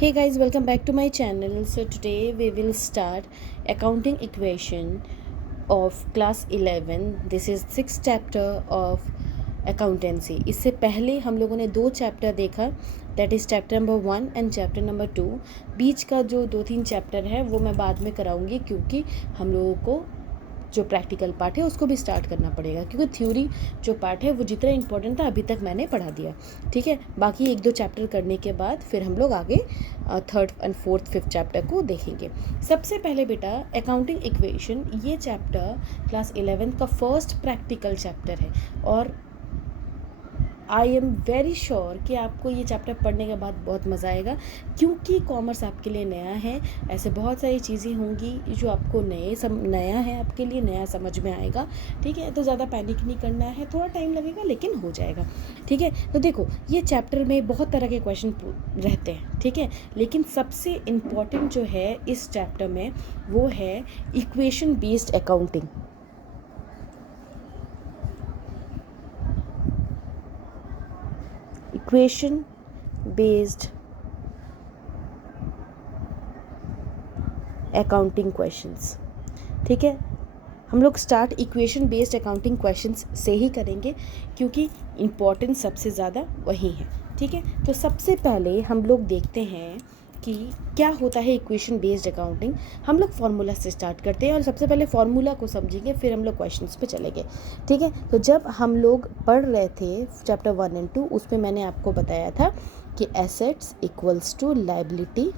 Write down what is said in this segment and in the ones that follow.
Hey guys, welcome back to my channel. So today we will start accounting equation of class 11. This is 6th chapter of accountancy. इससे पहले हम लोगों ने दो chapter देखा, that is chapter number 1 and chapter number 2. बीच का जो 2-3 chapter है वो मैं बाद में कराऊंगी, क्योंकि हम लोगों को जो प्रैक्टिकल पार्ट है उसको भी स्टार्ट करना पड़ेगा, क्योंकि थ्योरी जो पार्ट है वो जितना इंपॉर्टेंट था अभी तक मैंने पढ़ा दिया. ठीक है, बाकी 1-2 चैप्टर करने के बाद फिर हम लोग आगे 3rd and 4th 5th chapter को देखेंगे. सबसे पहले बेटा अकाउंटिंग इक्वेशन, ये चैप्टर क्लास 11 का फर्स्ट प्रैक्टिकल चैप्टर है और आई एम वेरी श्योर कि आपको ये चैप्टर पढ़ने के बाद बहुत मज़ा आएगा, क्योंकि कॉमर्स आपके लिए नया है. ऐसे बहुत सारी चीज़ें होंगी जो आपको नया है, आपके लिए नया समझ में आएगा. ठीक है, तो ज़्यादा पैनिक नहीं करना है, थोड़ा टाइम लगेगा लेकिन हो जाएगा. ठीक है, तो देखो ये चैप्टर में बहुत तरह के क्वेश्चन रहते हैं. ठीक है, लेकिन सबसे इम्पॉर्टेंट जो है इस चैप्टर में वो है equation based accounting. Equation based accounting questions. ठीक है, हम लोग start equation based accounting questions से ही करेंगे, क्योंकि इम्पोर्टेंस सबसे ज़्यादा वही है. ठीक है, तो सबसे पहले हम लोग देखते हैं कि क्या होता है इक्वेशन बेस्ड अकाउंटिंग. हम लोग फार्मूला से स्टार्ट करते हैं और सबसे पहले फार्मूला को समझेंगे, फिर हम लोग क्वेश्चंस पे चलेंगे. ठीक है, तो जब हम लोग पढ़ रहे थे चैप्टर 1 एंड 2, उसमें मैंने आपको बताया था कि assets equals to liability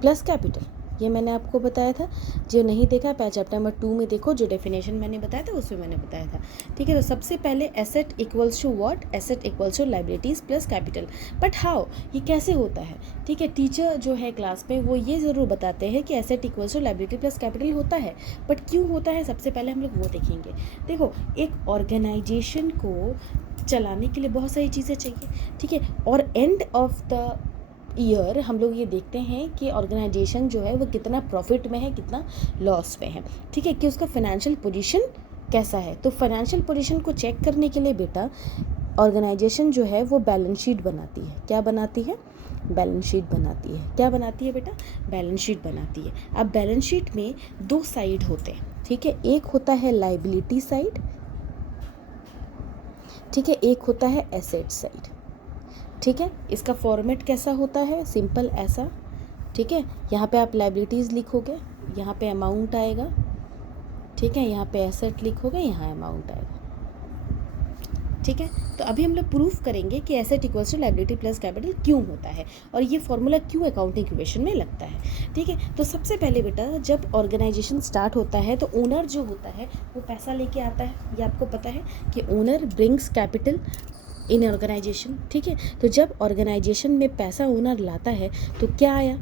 plus capital. ये मैंने आपको बताया था. जो नहीं देखा पहले चैप्टर नंबर 2 में देखो, जो डेफिनेशन मैंने बताया था उसमें मैंने बताया था. ठीक है, तो सबसे पहले asset equals to what, asset equals to liabilities plus capital. But how, ये कैसे होता है? ठीक है, टीचर जो है क्लास में वो ये ज़रूर बताते हैं कि asset equals to liability plus capital होता है, बट क्यों होता है सबसे पहले हम लोग वो देखेंगे. देखो, एक ऑर्गेनाइजेशन को चलाने के लिए बहुत सारी चीज़ें चाहिए. ठीक है, और एंड ऑफ द ईयर हम लोग ये देखते हैं कि ऑर्गेनाइजेशन जो है वो कितना प्रॉफिट में है, कितना लॉस में है. ठीक है, कि उसका फाइनेंशियल पोजीशन कैसा है. तो फाइनेंशियल पोजीशन को चेक करने के लिए बेटा ऑर्गेनाइजेशन जो है वो बैलेंस शीट बनाती है. क्या बनाती है? बैलेंस शीट बनाती है. क्या बनाती है बेटा? बैलेंस शीट बनाती है. अब बैलेंस शीट में दो साइड होते हैं. ठीक है, एक होता है लायबिलिटी साइड. ठीक है, एक होता है एसेट साइड. ठीक है, इसका फॉर्मेट कैसा होता है? सिंपल ऐसा. ठीक है, यहाँ पे आप लायबिलिटीज़ लिखोगे, यहाँ पे अमाउंट आएगा. ठीक है, यहाँ पे एसेट लिखोगे, यहाँ अमाउंट आएगा. ठीक है, तो अभी हम लोग प्रूफ करेंगे कि asset equals to liability plus capital क्यों होता है और ये फॉर्मूला क्यों अकाउंटिंग इक्वेशन में लगता है. ठीक है, तो सबसे पहले बेटा जब ऑर्गेनाइजेशन स्टार्ट होता है तो ओनर जो होता है वो पैसा लेके आता है. ये आपको पता है कि owner brings capital in organisation. ठीक है, तो जब ऑर्गेनाइजेशन में पैसा ओनर लाता है तो क्या आया?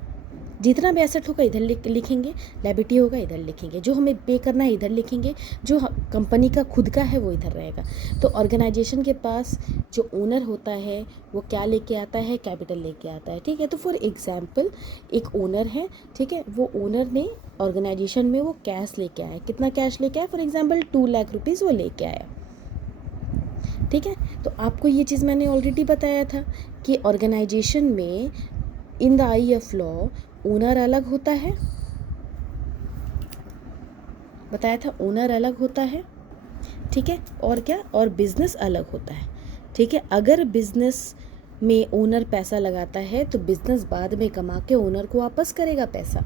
जितना भी एसेट होगा इधर लिखेंगे, लायबिलिटी होगा इधर लिखेंगे, जो हमें पे करना है इधर लिखेंगे, जो कंपनी का खुद का है वो इधर रहेगा. तो ऑर्गेनाइजेशन के पास जो ओनर होता है वो क्या लेके आता है? कैपिटल लेके आता है. ठीक है, तो फॉर एग्जांपल एक ओनर है. ठीक है, वो ओनर ने ऑर्गेनाइजेशन में वो कैश लेके आया. कितना कैश लेके आया? फॉर एग्जाम्पल 2 लाख रुपीज़ वो लेके आया. ठीक है, तो आपको ये चीज़ मैंने ऑलरेडी बताया था कि ऑर्गेनाइजेशन में in the I of law owner अलग होता है. बताया था ओनर अलग होता है. ठीक है, और क्या? और बिजनेस अलग होता है. ठीक है, अगर बिजनेस में ओनर पैसा लगाता है तो बिजनेस बाद में कमा के ओनर को वापस करेगा पैसा.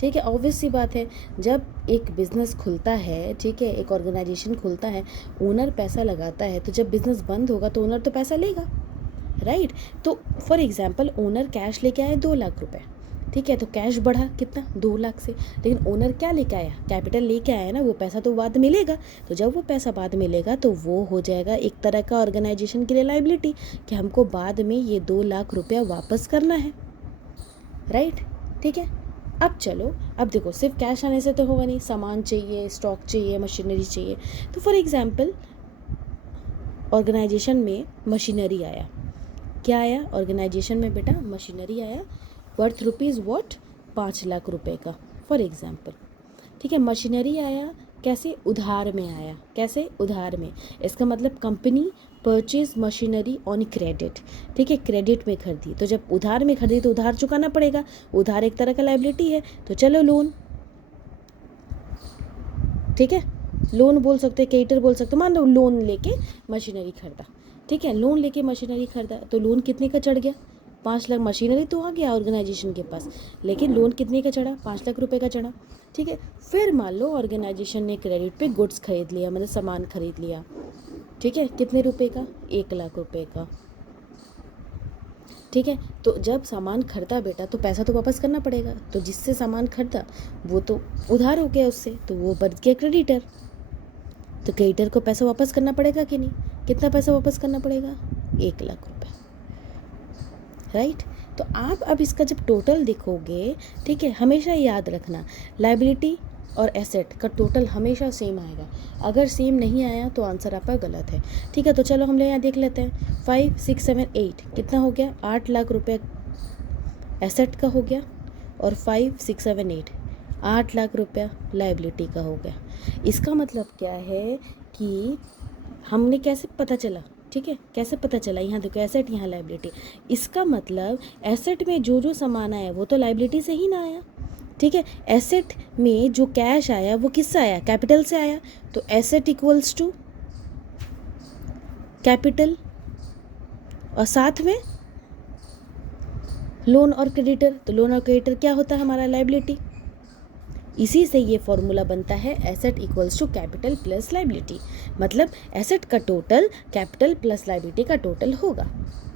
ठीक है, ऑब्वियस सी बात है. जब एक बिज़नेस खुलता है, ठीक है, एक ऑर्गेनाइजेशन खुलता है, ओनर पैसा लगाता है, तो जब बिज़नेस बंद होगा तो ओनर तो पैसा लेगा, राइट. तो फॉर एग्जांपल ओनर कैश लेके आए 2 लाख रुपए. ठीक है, तो कैश बढ़ा कितना? 2 लाख से. लेकिन ओनर क्या लेके आया? कैपिटल लेके आया ना, वो पैसा तो बाद में लेगा. तो जब वो पैसा बाद में लेगा तो वो हो जाएगा एक तरह का ऑर्गेनाइजेशन के लिए लायबिलिटी, कि हमको बाद में ये 2 लाख रुपया वापस करना है, राइट. ठीक है, अब चलो, अब देखो सिर्फ कैश आने से तो होगा नहीं, सामान चाहिए, स्टॉक चाहिए, मशीनरी चाहिए. तो फॉर एग्जांपल ऑर्गेनाइजेशन में मशीनरी आया. क्या आया ऑर्गेनाइजेशन में बेटा? मशीनरी आया वर्थ रुपीज़ व्हाट 5 लाख रुपए का, फॉर एग्जांपल. ठीक है, मशीनरी आया कैसे? उधार में आया। कैसे? उधार में। इसका मतलब company purchase machinery on credit, ठीक है, क्रेडिट में खरीदी। तो जब उधार में खरीदी तो उधार चुकाना पड़ेगा, उधार एक तरह का लायबिलिटी है, तो चलो लोन, ठीक है, लोन बोल सकते हैं, क्रेडिटर बोल सकते हो। मान लो लोन लेके मशीनरी खरीदा, ठीक है, लोन लेके मशीनरी खरीदा, तो लोन कितने का चढ़ गया? 5 लाख। मशीनरी तो आ गया ऑर्गेनाइजेशन के पास, लेकिन लोन कितने का चढ़ा? 5 लाख रुपए का चढ़ा, ठीक है। फिर मान लो ऑर्गेनाइजेशन ने क्रेडिट पे गुड्स खरीद लिया, मतलब सामान खरीद लिया, ठीक है, कितने रुपए का? 1 लाख रुपए का, ठीक है। तो जब सामान खरीदा बेटा तो पैसा तो वापस करना पड़ेगा, तो जिससे सामान खरीदा वो तो उधार हो गया उससे, तो वो बन गया क्रेडिटर। तो क्रेडिटर को पैसा वापस करना पड़ेगा कि नहीं? कितना पैसा वापस करना पड़ेगा? 1 लाख रुपए, राइट। तो आप अब इसका जब टोटल देखोगे, ठीक है, हमेशा याद रखना लायबिलिटी और एसेट का टोटल हमेशा सेम आएगा। अगर सेम नहीं आया तो आंसर आपका गलत है, ठीक है। तो चलो हम लोग यहाँ देख लेते हैं। 5, 6, 7, 8 कितना हो गया? 8 लाख रुपए एसेट का हो गया, और 5, 6, 7, 8 लाख रुपया लायबिलिटी का हो गया। इसका मतलब क्या है कि हमने कैसे पता चला, ठीक है, कैसे पता चला? यहाँ देखो एसेट, यहाँ लायबिलिटी। इसका मतलब एसेट में जो जो सामान आया वो तो लायबिलिटी से ही ना आया, ठीक है। एसेट में जो कैश आया वो किससे आया? कैपिटल से आया। तो एसेट इक्वल्स टू कैपिटल, और साथ में लोन और क्रेडिटर। तो लोन और क्रेडिटर क्या होता है? हमारा लायबिलिटी। इसी से ये फॉर्मूला बनता है asset equals to capital plus liability. मतलब एसेट का टोटल कैपिटल प्लस लायबिलिटी का टोटल होगा,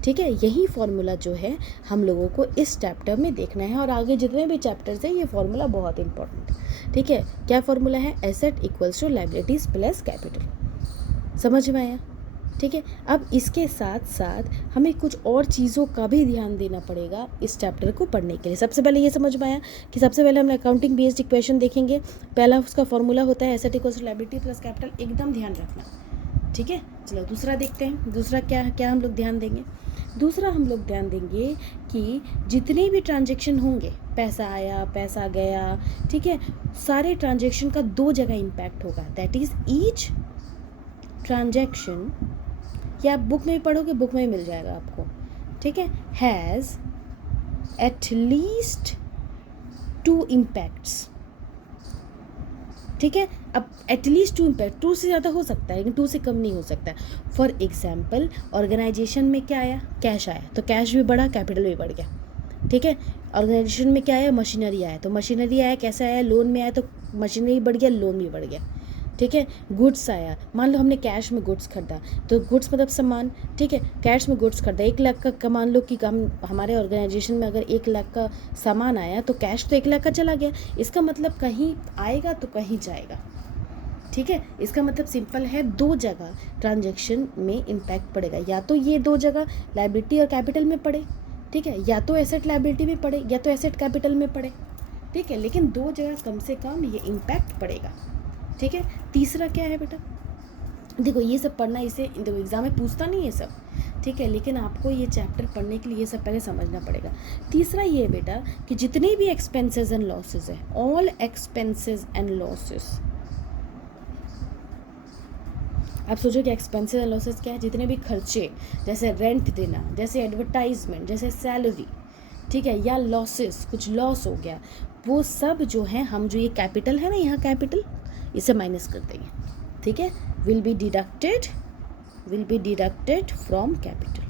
ठीक है। यही फॉर्मूला जो है हम लोगों को इस चैप्टर में देखना है, और आगे जितने भी चैप्टर्स हैं ये फॉर्मूला बहुत इंपॉर्टेंट है, ठीक है। क्या फॉर्मूला है? Asset equals to liabilities plus capital. समझ में आया? ठीक है। अब इसके साथ साथ हमें कुछ और चीज़ों का भी ध्यान देना पड़ेगा इस चैप्टर को पढ़ने के लिए। सबसे पहले ये समझ में आया कि सबसे पहले हम अकाउंटिंग बेस्ड इक्वेशन देखेंगे। पहला उसका फॉर्मूला होता है asset equals to liability plus capital, एकदम ध्यान रखना, ठीक है। चलो दूसरा देखते हैं। दूसरा क्या क्या हम लोग ध्यान देंगे? दूसरा हम लोग ध्यान देंगे कि जितने भी ट्रांजेक्शन होंगे, पैसा आया, पैसा गया, ठीक है, सारे ट्रांजेक्शन का 2 जगह इम्पैक्ट होगा। दैट इज ईच ट्रांजेक्शन, या आप बुक में भी पढ़ोगे, बुक में भी मिल जाएगा आपको, ठीक है, हैज़ एट लीस्ट 2 इम्पैक्ट्स, ठीक है। अब एटलीस्ट 2 इम्पैक्ट, 2 से ज़्यादा हो सकता है लेकिन 2 से कम नहीं हो सकता। फॉर एग्जाम्पल ऑर्गेनाइजेशन में क्या आया? कैश आया, तो कैश भी बढ़ा, कैपिटल भी बढ़ गया, ठीक है। ऑर्गेनाइजेशन में क्या आया? मशीनरी आया, तो मशीनरी आया, कैसे आया? लोन में आया, तो मशीनरी बढ़ गया, लोन भी बढ़ गया, ठीक है। गुड्स आया, मान लो हमने कैश में गुड्स खरीदा, तो गुड्स मतलब सामान, ठीक है, कैश में गुड्स खरीदा 1 लाख का मान लो कि हमारे ऑर्गेनाइजेशन में अगर 1 लाख का सामान आया तो कैश तो 1 लाख का चला गया। इसका मतलब कहीं आएगा तो कहीं जाएगा, ठीक है। इसका मतलब सिंपल है, 2 जगह ट्रांजेक्शन में इम्पैक्ट पड़ेगा, या तो ये 2 जगह लायबिलिटी और कैपिटल में पड़े, ठीक है, या तो एसेट लायबिलिटी में पड़े, या तो एसेट कैपिटल में पड़े, ठीक है, लेकिन 2 जगह कम से कम ये इम्पैक्ट पड़ेगा, ठीक है। तीसरा क्या है बेटा? देखो ये सब पढ़ना, इसे देखो एग्जाम में पूछता नहीं है सब, ठीक है, लेकिन आपको ये चैप्टर पढ़ने के लिए ये सब पहले समझना पड़ेगा। तीसरा ये है बेटा कि जितने भी एक्सपेंसेस एंड लॉसेस है, ऑल एक्सपेंसेस एंड लॉसेस, आप सोचो कि एक्सपेंसेस एंड लॉसेस क्या है? जितने भी खर्चे, जैसे रेंट देना, जैसे एडवर्टाइजमेंट, जैसे सैलरी, ठीक है, या लॉसेस, कुछ लॉस हो गया, वो सब जो है हम जो ये कैपिटल है ना, यहाँ कैपिटल, इसे माइनस कर देंगे, ठीक है। Will be deducted from capital,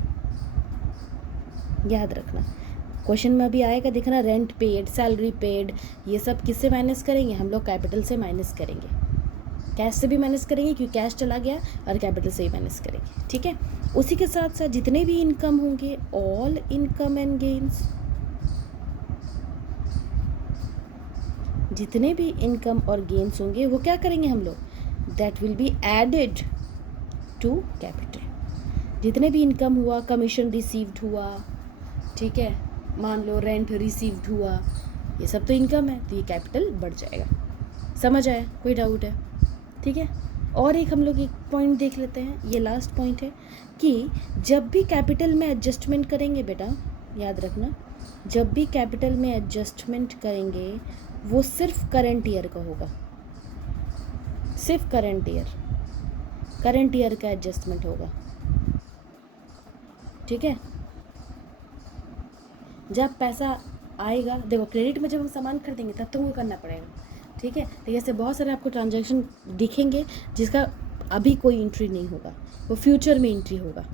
याद रखना। क्वेश्चन में अभी आएगा, देखना, रेंट पेड, सैलरी पेड, ये सब किससे माइनस करेंगे? हम लोग कैपिटल से माइनस करेंगे, कैश से भी माइनस करेंगे क्योंकि कैश चला गया, और कैपिटल से ही माइनस करेंगे, ठीक है। उसी के साथ साथ जितने भी इनकम होंगे, ऑल इनकम एंड गेन्स, जितने भी इनकम और गेन्स होंगे वो क्या करेंगे हम लोग? That will be added to capital. जितने भी इनकम हुआ, कमीशन रिसीव्ड हुआ, ठीक है, मान लो रेंट रिसीव्ड हुआ, ये सब तो इनकम है, तो ये कैपिटल बढ़ जाएगा। समझ आया? कोई डाउट है? ठीक है। और एक हम लोग एक पॉइंट देख लेते हैं, ये लास्ट पॉइंट है कि जब भी कैपिटल में एडजस्टमेंट करेंगे बेटा, याद रखना, जब भी कैपिटल में एडजस्टमेंट करेंगे वो सिर्फ करंट ईयर का होगा, सिर्फ करंट ईयर का एडजस्टमेंट होगा, ठीक है। जब पैसा आएगा, देखो क्रेडिट में जब हम सामान खरीदेंगे तब तो वो करना पड़ेगा, ठीक है। तो ऐसे बहुत सारे आपको ट्रांजैक्शन दिखेंगे जिसका अभी कोई एंट्री नहीं होगा, वो फ्यूचर में एंट्री होगा।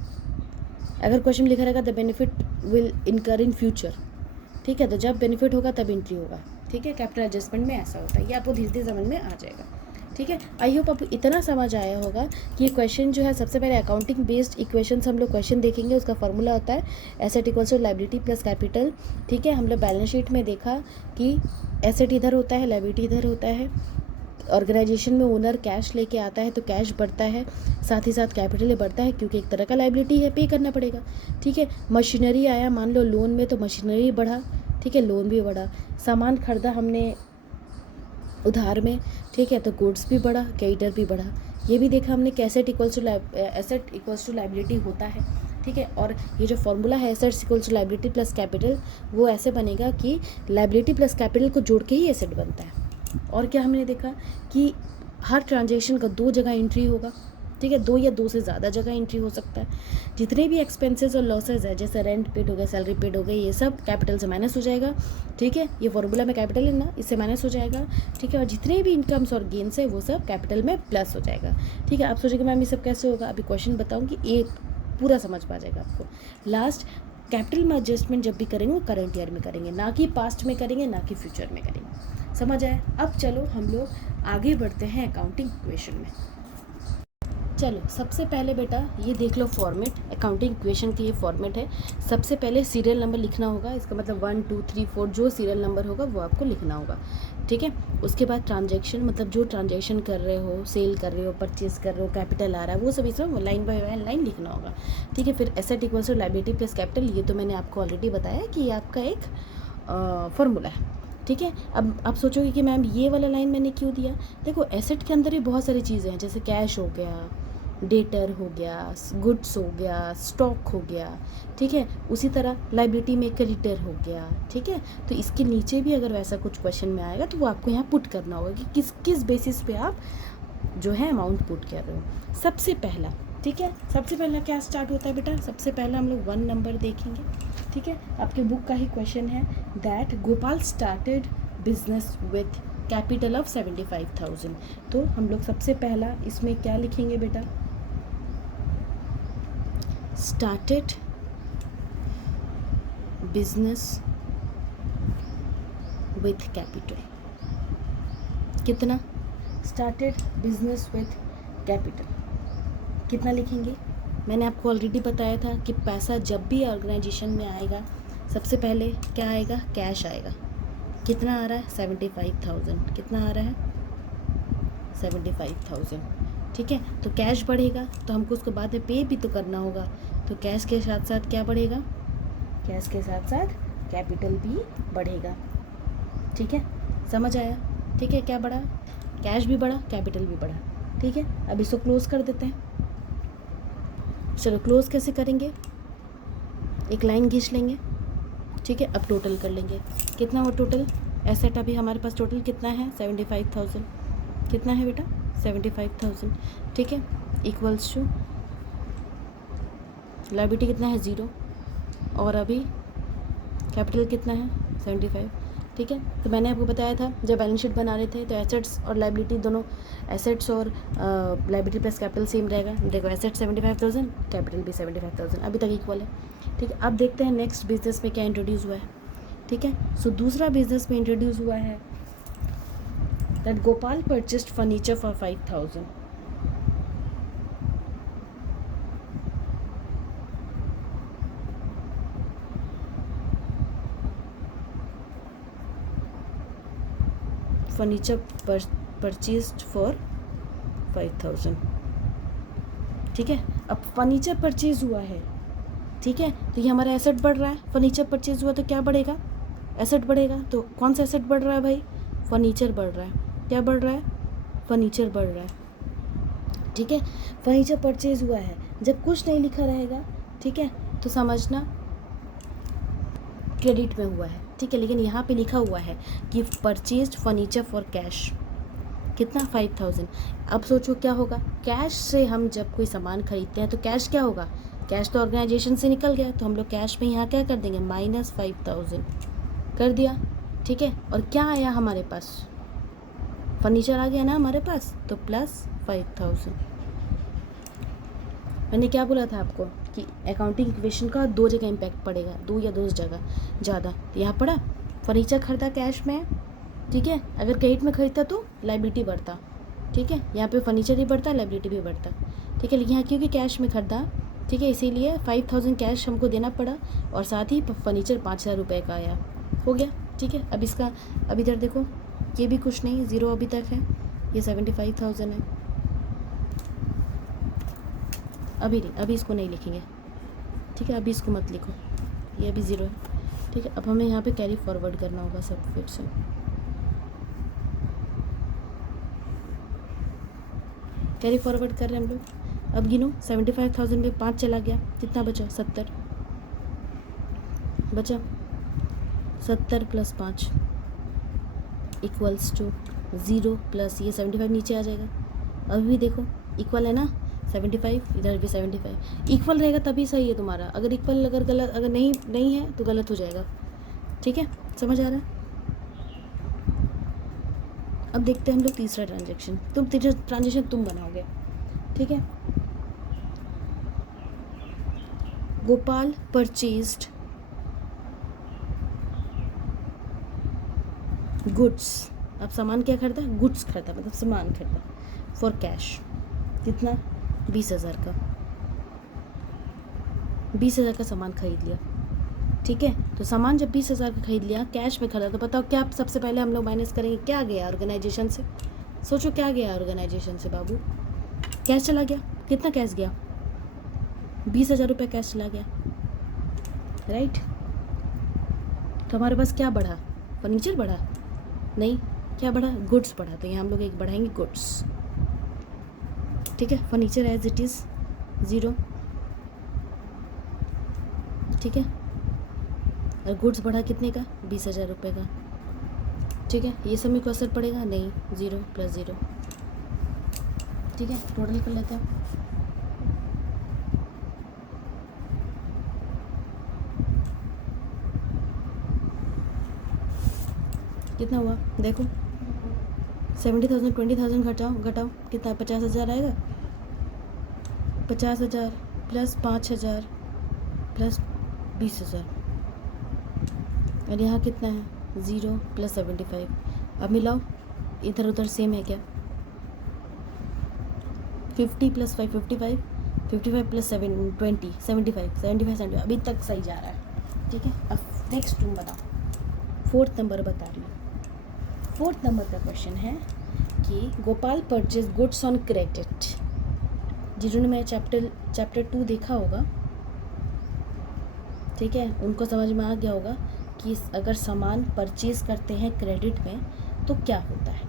अगर क्वेश्चन लिखा रहेगा द बेनिफिट विल इनकर इन फ्यूचर, ठीक है, तो जब बेनिफिट होगा तब एंट्री होगा, ठीक है। कैपिटल एडजस्टमेंट में ऐसा होता है, ये आपको धीरे धीरे समझ में आ जाएगा, ठीक है। आई होप आपको इतना समझ आया होगा कि ये क्वेश्चन जो है, सबसे पहले अकाउंटिंग बेस्ड इक्वेशन हम लोग क्वेश्चन देखेंगे। उसका फॉर्मूला होता है asset equals to liability plus capital, ठीक है। हम लोग बैलेंस शीट में देखा कि एसेट इधर होता है, लायबिलिटी इधर होता है। ऑर्गेनाइजेशन में ओनर कैश लेके आता है तो कैश बढ़ता है, साथ ही साथ कैपिटल बढ़ता है क्योंकि एक तरह का लायबिलिटी है, पे करना पड़ेगा, ठीक है। मशीनरी आया, मान लो लोन में, तो मशीनरी बढ़ा, ठीक है, लोन भी बढ़ा। सामान खरीदा हमने उधार में, ठीक है, तो गुड्स भी बढ़ा, क्रेडिटर भी बढ़ा। ये भी देखा हमने कि एसेट इक्वल्स टू लायबिलिटी होता है, ठीक है। और ये जो फॉर्मूला है assets equals to liability plus capital, वो ऐसे बनेगा कि लायबिलिटी प्लस कैपिटल को जोड़ के ही एसेट बनता है। और क्या हमने देखा कि हर ट्रांजैक्शन का 2 जगह एंट्री होगा, ठीक है, 2 या 2 से ज़्यादा जगह एंट्री हो सकता है। जितने भी एक्सपेंसेस और लॉसेज है, जैसे रेंट पेड हो गया, सैलरी पेड हो गई, ये सब कैपिटल से माइनस हो जाएगा, ठीक है। ये फॉर्मूला में कैपिटल है ना, इससे माइनस हो जाएगा, ठीक है। और जितने भी इनकम्स और गेन्स है वो सब कैपिटल में प्लस हो जाएगा, ठीक है। आप सोचेंगे मैम ये सब कैसे होगा, अभी क्वेश्चन बताऊँगी, एक पूरा समझ पा जाएगा आपको। लास्ट कैपिटल में एडजस्टमेंट जब भी करेंगे वो करंट ईयर में करेंगे, ना कि पास्ट में करेंगे, ना कि फ्यूचर में करेंगे। समझ आए? अब चलो हम लोग आगे बढ़ते हैं अकाउंटिंग इक्वेशन में। चलो सबसे पहले बेटा ये देख लो फॉर्मेट, अकाउंटिंग इक्वेशन की ये फॉर्मेट है। सबसे पहले सीरियल नंबर लिखना होगा, इसका मतलब 1 2 3 4 जो सीरियल नंबर होगा वो आपको लिखना होगा, ठीक है। उसके बाद ट्रांजैक्शन, मतलब जो ट्रांजैक्शन कर रहे हो, सेल कर रहे हो, परचेज कर रहे हो, कैपिटल आ रहा है, वो सब इसमें लाइन बाय लाइन लिखना होगा, ठीक है। फिर asset equals to liability plus capital, ये तो मैंने आपको ऑलरेडी बताया कि ये आपका एक फार्मूला है, ठीक है। अब आप सोचोगे कि मैम ये वाला लाइन मैंने क्यों दिया। देखो एसेट के अंदर भी बहुत सारी चीज़ें हैं, जैसे कैश हो गया, डेटर हो गया, गुड्स हो गया, स्टॉक हो गया, ठीक है। उसी तरह लायबिलिटी में क्रेडिटर हो गया, ठीक है। तो इसके नीचे भी अगर वैसा कुछ क्वेश्चन में आएगा तो वो आपको यहाँ पुट करना होगा कि किस किस बेसिस पे आप जो है अमाउंट पुट कर रहे हो। सबसे पहला, ठीक है, सबसे पहला क्या स्टार्ट होता है बेटा, सबसे पहला हम लोग 1 नंबर देखेंगे, ठीक है। आपके बुक का ही क्वेश्चन है that Gopal started business with capital of 75,000। तो हम लोग सबसे पहला इसमें क्या लिखेंगे बेटा, स्टार्टेड बिजनेस विथ कैपिटल, कितना, स्टार्टेड बिजनेस विथ कैपिटल कितना लिखेंगे। मैंने आपको ऑलरेडी बताया था कि पैसा जब भी ऑर्गेनाइजेशन में आएगा सबसे पहले क्या आएगा, कैश आएगा। कितना आ रहा है, 75,000, कितना आ रहा है, 75,000, ठीक है। तो कैश बढ़ेगा तो हमको उसको बाद में पे भी तो करना होगा, तो कैश के साथ साथ क्या बढ़ेगा, कैश के साथ साथ कैपिटल भी बढ़ेगा, ठीक है। समझ आया, ठीक है। क्या बढ़ा, कैश भी बढ़ा, कैपिटल भी बढ़ा, ठीक है। अब इसको क्लोज कर देते हैं। चलो क्लोज कैसे करेंगे, एक लाइन खींच लेंगे, ठीक है। अब टोटल कर लेंगे, कितना हो टोटल एसेट, अभी हमारे पास टोटल कितना है, 75,000, कितना है बेटा 75,000, ठीक है। इक्वल्स टू लायबिलिटी कितना है 0, और अभी कैपिटल कितना है 75, ठीक है। तो मैंने आपको बताया था जब बैलेंस शीट बना रहे थे तो एसेट्स और लायबिलिटी दोनों, एसेट्स और लायबिलिटी प्लस कैपिटल सेम रहेगा। देखो एसेट 75,000, कैपिटल भी 75,000, अभी तक इक्वल है, ठीक है। अब देखते हैं नेक्स्ट बिजनेस में क्या इंट्रोड्यूस हुआ है, ठीक है। सो दूसरा बिजनेस में इंट्रोड्यूस हुआ है that Gopal purchased furniture for 5,000। Furniture purchased for 5,000, ठीक है। अब फर्नीचर परचेज हुआ है, ठीक है, तो ये हमारा एसेट बढ़ रहा है। फर्नीचर परचेज हुआ तो क्या बढ़ेगा, एसेट बढ़ेगा। तो कौन सा एसेट बढ़ रहा है भाई, फर्नीचर बढ़ रहा है। क्या बढ़ रहा है, फर्नीचर बढ़ रहा है, ठीक है। फर्नीचर परचेज हुआ है, जब कुछ नहीं लिखा रहेगा, ठीक है, तो समझना क्रेडिट में हुआ है, ठीक है। लेकिन यहाँ पे लिखा हुआ है कि परचेज्ड फर्नीचर फॉर कैश, कितना 5000। अब सोचो क्या होगा, कैश से हम जब कोई सामान खरीदते हैं तो कैश क्या होगा, कैश तो ऑर्गेनाइजेशन से निकल गया, तो हम लोग कैश में यहाँ क्या कर देंगे, -5000 कर दिया। ठीक है, और क्या आया हमारे पास, फर्नीचर आ गया ना हमारे पास, तो +5000। मैंने क्या बोला था आपको कि अकाउंटिंग इक्वेशन का 2 जगह इम्पैक्ट पड़ेगा, 2 या 2 जगह ज़्यादा। तो यहाँ पड़ा, फर्नीचर खरीदा कैश में, ठीक है, अगर क्रेडिट में खरीदता तो लाइबिलिटी बढ़ता। ठीक है, यहाँ पे फर्नीचर ही बढ़ता, लाइबिलिटी भी बढ़ता। ठीक है, लेकिन यहाँ क्योंकि कैश में खरीदा, ठीक है, इसीलिए 5000 कैश हमको देना पड़ा, और साथ ही फर्नीचर 5000 रुपये का आया, हो गया। ठीक है, अब इसका, अब इधर देखो, ये भी कुछ नहीं, ज़ीरो अभी तक है, ये 75,000 है। अभी नहीं, अभी इसको नहीं लिखेंगे। ठीक है, अभी इसको मत लिखो, ये अभी ज़ीरो है। ठीक है, अब हमें यहाँ पे कैरी फॉरवर्ड करना होगा सब फिर से। कैरी फॉरवर्ड कर रहे हैं हम लोग। अब गिनो, 75,000 में 5 चला गया, कितना बचा, 70 बचा। 70 + 5 = 0 प्लस ये 75 नीचे आ जाएगा। अभी भी देखो इक्वल है ना, 75 इधर भी 75, इक्वल रहेगा तभी सही है तुम्हारा। अगर इक्वल, अगर गलत, अगर नहीं है तो गलत हो जाएगा। ठीक है, समझ आ रहा है। अब देखते हैं हम लोग तीसरा ट्रांजेक्शन, तीसरा ट्रांजेक्शन तुम बनाओगे। ठीक है, गोपाल परचेज्ड गुड्स। अब सामान क्या खरीदा, गुड्स खरीदा, मतलब सामान खरीदा फॉर कैश, कितना, 20,000 का, 20,000 का सामान खरीद लिया। ठीक है, तो सामान जब 20,000 का खरीद लिया, कैश में खरीदा, तो बताओ क्या सबसे पहले हम लोग माइनस करेंगे, क्या गया ऑर्गेनाइजेशन से, सोचो क्या गया ऑर्गेनाइजेशन से बाबू, कैश चला गया। कितना कैश गया, 20,000 रुपये कैश चला गया, राइट। तो हमारे पास क्या बढ़ा, फर्नीचर बढ़ा, नहीं, क्या बढ़ा, गुड्स बढ़ा। तो यहाँ हम लोग एक बढ़ाएंगे गुड्स। ठीक है, फर्नीचर एज इट इज़ 0। ठीक है, और गुड्स बढ़ा कितने का, 20,000 रुपये का। ठीक है, ये सब में कोई असर पड़ेगा नहीं, 0 + 0। ठीक है, टोटल कर लेते हैं। कितना हुआ देखो, 70,000 20,000 घटाओ कितना, 50,000 आएगा। 50,000 + 5,000 + 20,000, और यहाँ कितना है, 0 + 75। अब मिलाओ, इधर उधर सेम है क्या, 50 + 5 55, 55 + 7 20 75 अभी तक सही जा रहा है। ठीक है, अब नेक्स्ट तुम बताओ, 4th नंबर बता रही हूँ। 4th नंबर का क्वेश्चन है कि Gopal purchase goods on credit. जिन्होंने मेरा चैप्टर 2 देखा होगा, ठीक है, उनको समझ में आ गया होगा कि अगर सामान परचेज करते हैं क्रेडिट में तो क्या होता है।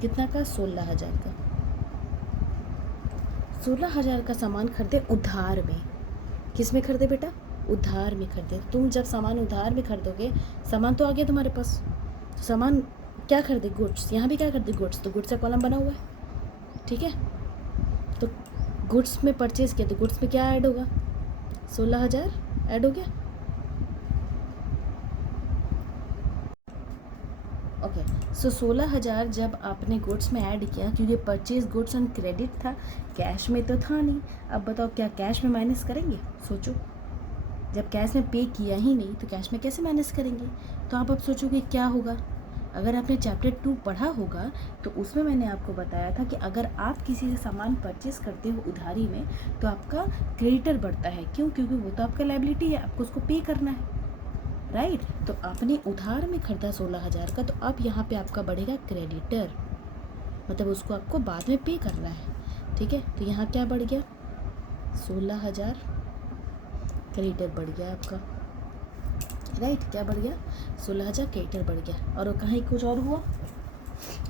कितना का, 16,000 का। 16,000 का सामान खरीदे उधार में। किस में खरीदे बेटा, उधार में खरीदे। तुम जब सामान उधार में खरीदोगे, सामान तो आ गया तुम्हारे पास, तो सामान क्या खरीदे, गुड्स। यहाँ भी क्या खरीदे, गुड्स, तो गुड्स का कॉलम बना हुआ है। ठीक है, तो गुड्स में परचेज किया, तो गुड्स में क्या ऐड होगा, 16,000 ऐड हो गया। ओके, सो 16,000 जब आपने गुड्स में ऐड किया, क्योंकि परचेज गुड्स ऑन क्रेडिट था, कैश में तो था नहीं। अब बताओ क्या कैश में माइनस करेंगे, सोचो, जब कैश में पे किया ही नहीं तो कैश में कैसे माइनस करेंगे। तो आप अब सोचोगे क्या होगा। अगर आपने चैप्टर 2 पढ़ा होगा तो उसमें मैंने आपको बताया था कि अगर आप किसी से सामान परचेस करते हो उधारी में तो आपका क्रेडिटर बढ़ता है। क्यों, क्योंकि वो तो आपका लायबिलिटी है, आपको उसको पे करना है, राइट। तो आपने उधार में खरीदा 16,000 का, तो अब यहाँ पे आपका बढ़ेगा क्रेडिटर, मतलब उसको आपको बाद में पे करना है। ठीक है, तो यहाँ क्या बढ़ गया, 16,000 क्रेडिटर बढ़ गया आपका, राइट। क्या बढ़ गया, 16,000 क्रेडिटर बढ़ गया। और कहीं कुछ और हुआ,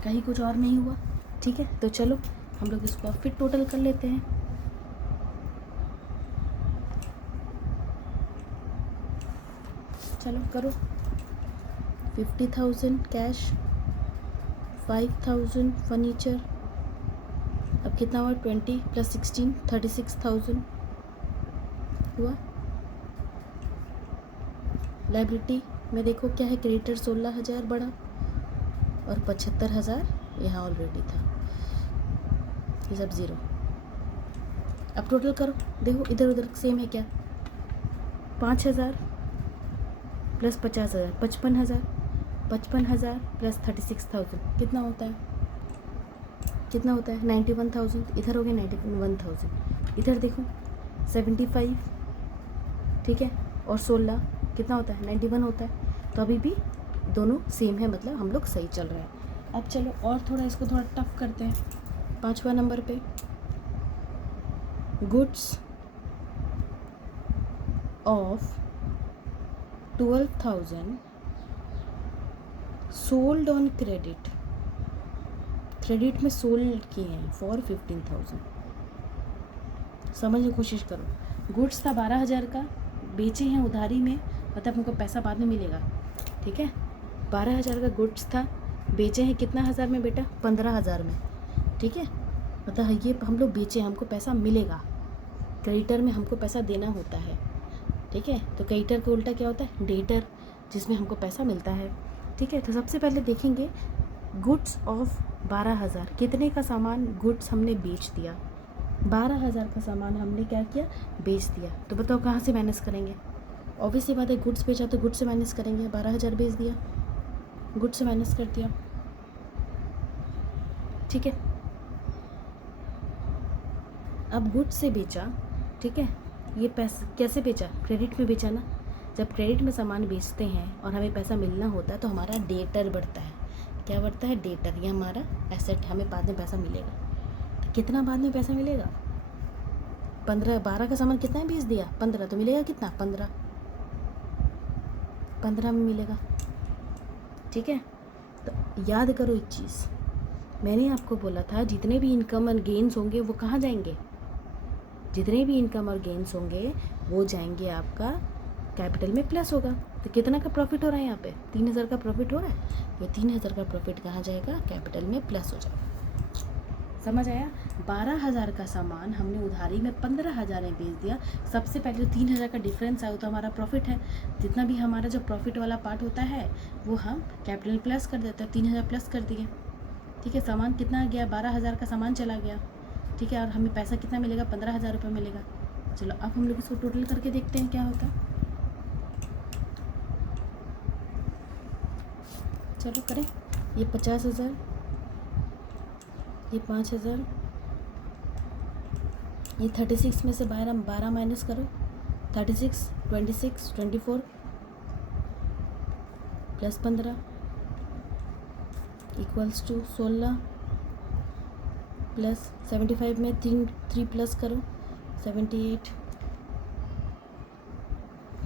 कहीं कुछ और नहीं हुआ। ठीक है, तो चलो हम लोग इसको अब फिर टोटल कर लेते हैं। चलो करो, 50,000 कैश 5,000 फर्नीचर, अब कितना हुआ 20 + 16 36,000 हुआ। लाइबिलिटी में देखो क्या है, क्रेडिटर 16,000 बढ़ा और 75,000 यहाँ ऑलरेडी था, ये सब ज़ीरो। अब टोटल करो, देखो इधर उधर सेम है क्या, 5,000 + 50,000 55,000, 55,000 + 36,000 कितना होता है, कितना होता है 91,000। इधर हो गया 91,000, इधर देखो 75, ठीक है, और 16 कितना होता है 91 होता है। तो अभी भी दोनों सेम है, मतलब हम लोग सही चल रहे हैं। अब चलो और थोड़ा इसको थोड़ा टफ करते हैं। 5वां नंबर पे goods of 12,000 sold on credit, credit में सोल्ड किए हैं फॉर 15,000। समझने की कोशिश करो, गुड्स था 12,000 का, बेचे हैं उधारी में, मतलब हमको पैसा बाद में मिलेगा, ठीक है। 12,000 का गुड्स था, बेचे हैं कितना हज़ार में बेटा, 15,000 में, ठीक है। मतलब ये हम लोग बेचे, हमको पैसा मिलेगा, क्रेडिटर में हमको पैसा देना होता है, ठीक है। तो क्रेडिटर का उल्टा क्या होता है, डेटर, जिसमें हमको पैसा मिलता है, ठीक है। तो सबसे पहले देखेंगे गुड्स ऑफ 12,000, कितने का सामान गुड्स हमने बेच दिया, 12,000 का सामान हमने क्या किया, बेच दिया। तो बताओ कहाँ से माइनस करेंगे, ऑब्वियसली बात है, गुड्स बेचा तो गुड्स से माइनस करेंगे। 12,000 बेच दिया, गुड्स से माइनस कर दिया, ठीक है। अब गुड्स से बेचा, ठीक है, ये पैसा कैसे बेचा, क्रेडिट में बेचा ना। जब क्रेडिट में सामान बेचते हैं और हमें पैसा मिलना होता है तो हमारा डेटर बढ़ता है। क्या बढ़ता है, डेटर, ये हमारा एसेट, हमें बाद में पैसा मिलेगा। तो कितना बाद में पैसा मिलेगा, 12 का सामान कितना बेच दिया, 15, तो मिलेगा कितना, 15 में मिलेगा, ठीक है। तो याद करो एक चीज़, मैंने आपको बोला था जितने भी इनकम और गेन्स होंगे वो कहाँ जाएंगे, जितने भी इनकम और गेन्स होंगे वो जाएंगे आपका कैपिटल में प्लस होगा। तो कितना का प्रॉफिट हो रहा है यहाँ पे, 3,000 का प्रॉफिट हो रहा है, ये 3,000 का प्रॉफिट कहाँ जाएगा, कैपिटल में प्लस हो जाएगा। समझ आया। 12,000 का सामान हमने उधारी में 15,000 में बेच दिया, सबसे पहले 3,000 का डिफरेंस आया तो हमारा प्रॉफिट है। जितना भी हमारा जो प्रॉफिट वाला पार्ट होता है वो हम कैपिटल प्लस कर देते हैं, 3,000 प्लस कर दिए, ठीक है। सामान कितना गया, 12,000 का सामान चला गया, ठीक है, और हमें पैसा कितना मिलेगा, 15,000 रुपये मिलेगा। चलो अब हम लोग इसको टोटल करके देखते हैं क्या होता है। चलो करें, ये 50,000, ये 5,000, ये 36 में से 12 माइनस करो, 36 26 24 + 15 इक्वल्स टू 16 प्लस 75 में 3 प्लस करो, 78,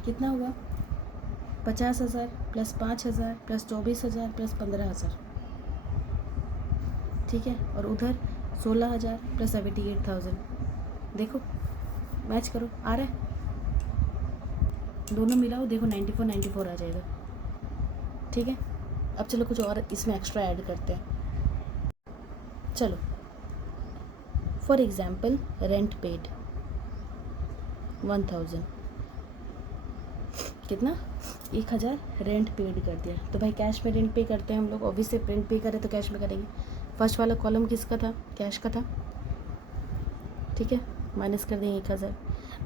कितना हुआ, 50,000 + 5,000 + 24,000 + 15,000, ठीक है। और उधर 16,000 + 78,000, देखो मैच करो, आ रहा है, दोनों मिलाओ, देखो 94 आ जाएगा, ठीक है। अब चलो कुछ और इसमें एक्स्ट्रा ऐड करते हैं। चलो फॉर एग्जाम्पल रेंट पेड 1,000, कितना, 1,000 रेंट पेड कर दिया। तो भाई कैश में रेंट पे करते हैं हम लोग, ऑब्वियसली रेंट पे करें तो कैश में करेंगे। फर्स्ट वाला कॉलम किसका था, कैश का था, ठीक है, माइनस कर देंगे 1,000।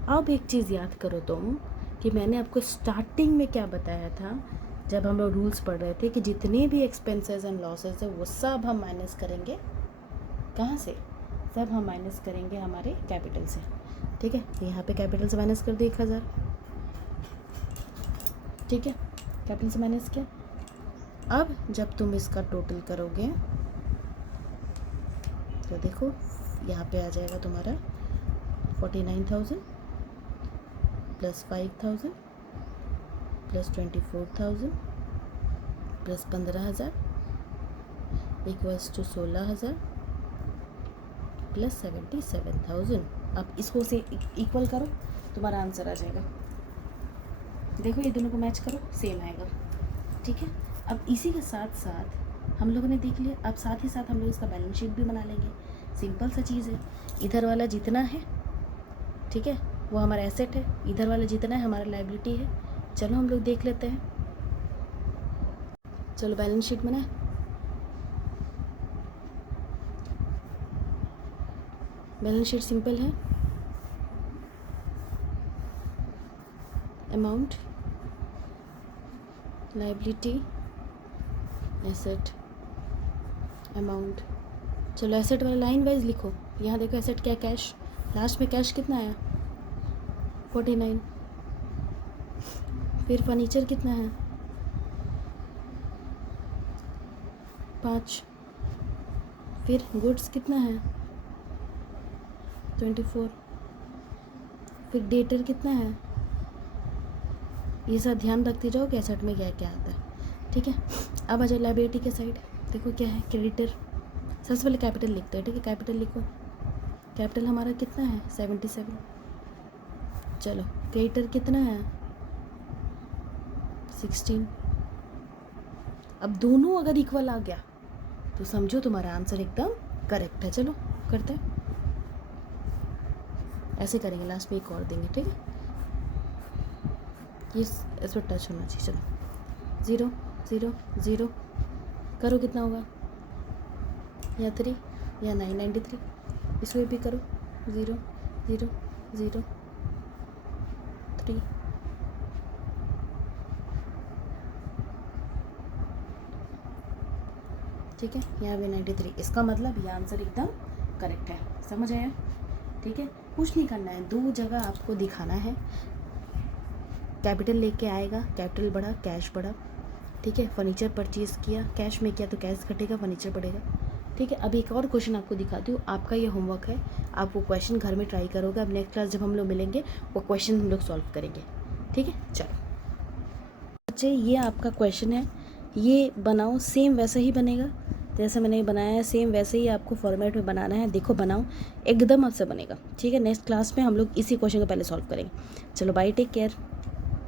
अब एक चीज़ याद करो तुम कि मैंने आपको स्टार्टिंग में क्या बताया था, जब हम लोग रूल्स पढ़ रहे थे कि जितने भी एक्सपेंसेस एंड लॉसेस है वो सब हम माइनस करेंगे, कहाँ से, सब हम माइनस करेंगे हमारे कैपिटल से, ठीक है। यहाँ पे कैपिटल से माइनस कर दिए 1,000, ठीक है, कैपिटल से माइनस किया। अब जब तुम इसका टोटल करोगे तो देखो यहाँ पे आ जाएगा तुम्हारा 49,000 + 5,000 + 24,000 + 15,000 इक्वल्स टू 16,000 + 77,000। अब इसको से इक्वल करो, तुम्हारा आंसर आ जाएगा। देखो ये दोनों को मैच करो, सेम आएगा, ठीक है। अब इसी के साथ साथ हम लोगों ने देख लिया। अब साथ ही साथ हम लोग इसका बैलेंस शीट भी बना लेंगे। सिंपल सा चीज़ है। इधर वाला जितना है, ठीक है, वो हमारा एसेट है, इधर वाला जितना है हमारा लायबिलिटी है। चलो हम लोग देख लेते हैं। चलो बैलेंस शीट बनाए। बैलेंस शीट सिंपल है। Amount, liability, asset, amount. चलो एसेट वाला लाइन वाइज लिखो। यहाँ देखो एसेट क्या, कैश। लास्ट में कैश कितना आया, 49। फिर फर्नीचर कितना है, 5। फिर गुड्स कितना है, 24। फिर डेटर कितना है। ये सब ध्यान रखते जाओ कि एसेट में क्या क्या आता है, ठीक है। अब आ जाओ लायबिलिटी के साइड। देखो क्या है, क्रेडिटर। सबसे पहले कैपिटल लिखते हैं, ठीक है। कैपिटल लिखो। कैपिटल हमारा कितना है, 77। चलो क्रेडिटर कितना है, 16। अब दोनों अगर इक्वल आ गया तो समझो तुम्हारा आंसर एकदम करेक्ट है। चलो करते हैं, ऐसे करेंगे, लास्ट में एक और देंगे, ठीक है। ये इस पर टच होना चाहिए। चलो 0 0 0 करो, कितना होगा, या 3 या 9, 93। इसमें भी करो, 0 0 0 3। ठीक है, यहाँ भी 93। इसका मतलब ये आंसर एकदम करेक्ट है। समझ आया, ठीक है। कुछ नहीं करना है, 2 जगह आपको दिखाना है। कैपिटल लेके आएगा, कैपिटल बढ़ा, कैश बढ़ा, ठीक है। फर्नीचर परचेज़ किया, कैश में किया तो कैश घटेगा, फर्नीचर बढ़ेगा, ठीक है। अब एक और क्वेश्चन आपको दिखाती हूँ। आपका ये होमवर्क है, आप वो क्वेश्चन घर में ट्राई करोगे। अब नेक्स्ट क्लास जब हम लोग मिलेंगे वो क्वेश्चन हम लोग सॉल्व करेंगे, ठीक है। चलो बच्चे, ये आपका क्वेश्चन है, ये बनाओ। सेम वैसा ही बनेगा जैसे मैंने बनाया है, सेम वैसे ही आपको फॉर्मेट में बनाना है। देखो बनाओ, एकदम आपसे बनेगा, ठीक है। नेक्स्ट क्लास में हम लोग इसी क्वेश्चन को पहले सॉल्व करेंगे। चलो बाय, टेक केयर।